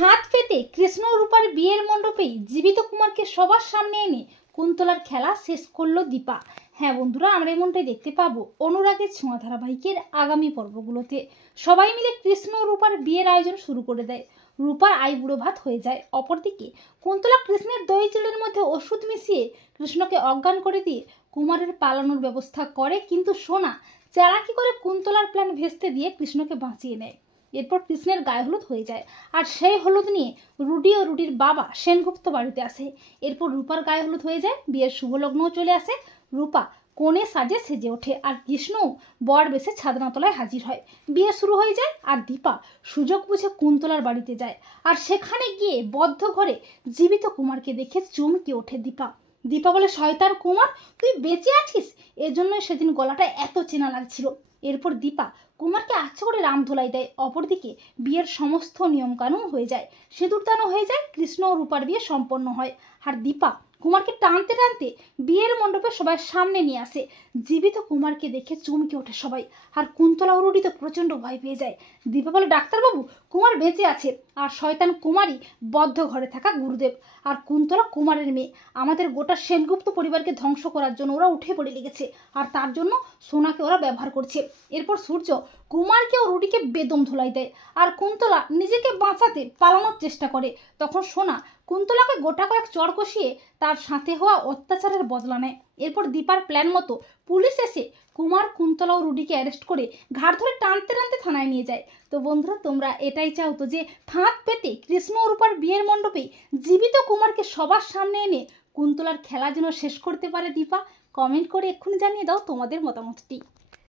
ফাঁদ পেতে কৃষ্ণ রূপার বিয়ের মণ্ডপেই জীবিত কুমারকে সবার সামনে এনে কুন্তলার খেলা শেষ করলো দীপা। হ্যাঁ বন্ধুরা, আমরা এমনটাই দেখতে পাবো অনুরাগের ছোঁয়া ধারাবাহিকের আগামী পর্বগুলোতে। সবাই মিলে কৃষ্ণ রূপার বিয়ের আয়োজন শুরু করে দেয়। রূপার আইবুড়ো ভাত হয়ে যায়। অপরদিকে কুন্তলা কৃষ্ণের দই চিড়ের মধ্যে ওষুধ মিশিয়ে কৃষ্ণকে অজ্ঞান করে দিয়ে কুমারের পালানোর ব্যবস্থা করে, কিন্তু সোনা চালাকি করে কুন্তলার প্ল্যান ভেস্তে দিয়ে কৃষ্ণকে বাঁচিয়ে নেয়। এরপর কৃষ্ণের গায়ে হলুদ হয়ে যায়, আর সেই হলুদ নিয়ে রুডি ও রুডির বাবা সেনগুপ্ত বাড়িতে আসে। এরপর রূপার গায়ে হলুদ হয়ে যায়, বিয়ের শুভ লগ্নও চলে আসে। রূপা কোণে সাজে সেজে ওঠে, আর কৃষ্ণও বর বেশে ছাদনাতলায় হাজির হয়। বিয়ে শুরু হয়ে যায়, আর দীপা সুযোগ বুঝে কুন্তলার বাড়িতে যায়। আর সেখানে গিয়ে বদ্ধ ঘরে জীবিত কুমারকে দেখে চমকে ওঠে দীপা। দীপা বলে, শয়তান কুমার, তুই বেঁচে আছিস? এজন্যই সেদিন গলাটা এত চেনা লাগছিল। এরপর দীপা কুমারকে আচ্ছা করে রাম ধোলাই দেয়। অপরদিকে বিয়ের সমস্ত নিয়মকানুন হয়ে যায়, সিঁদুরদানও হয়ে যায়। কৃষ্ণ ও রূপার বিয়ে সম্পন্ন হয়, আর দীপা কুমারকে টানতে টানতে বিয়ের মণ্ডপে সবাই সামনে নিয়ে আসে। জীবিত কুমারকে দেখে চমকে ওঠে সবাই, আর কুন্তলা ও রুডি তো প্রচণ্ড ভয় পেয়ে যায়। দীপা বলে, ডাক্তারবাবু, কুমার বেঁচে আছে, আর শয়তান কুমারই বদ্ধ ঘরে থাকা গুরুদেব। আর কুন্তলা কুমারের মেয়ে। আমাদের গোটা সেনগুপ্ত পরিবারকে ধ্বংস করার জন্য ওরা উঠে পড়ে লেগেছে, আর তার জন্য সোনাকে ওরা ব্যবহার করছে। এরপর সূর্য কুমারকে ও রুডিকে বেদম ধুলাই দেয়, আর কুন্তলা নিজেকে বাঁচাতে পালানোর চেষ্টা করে। তখন সোনা কুন্তলাকে গোটা কয়েক চড় কষিয়ে তার সাথে হওয়া অত্যাচারের বদলা নেয়। এরপর দীপার প্ল্যান মতো পুলিশ এসে কুমার, কুন্তলা ও রুডিকে অ্যারেস্ট করে ঘাট ধরে টানতে টানতে থানায় নিয়ে যায়। তো বন্ধুরা, তোমরা এটাই চাও তো যে ফাঁদ পেতে কৃষ্ণ ও রূপার বিয়ের মণ্ডপে জীবিত কুমারকে সবার সামনে এনে কুন্তলার খেলা যেন শেষ করতে পারে দীপা? কমেন্ট করে এক্ষুনি জানিয়ে দাও তোমাদের মতামতটি।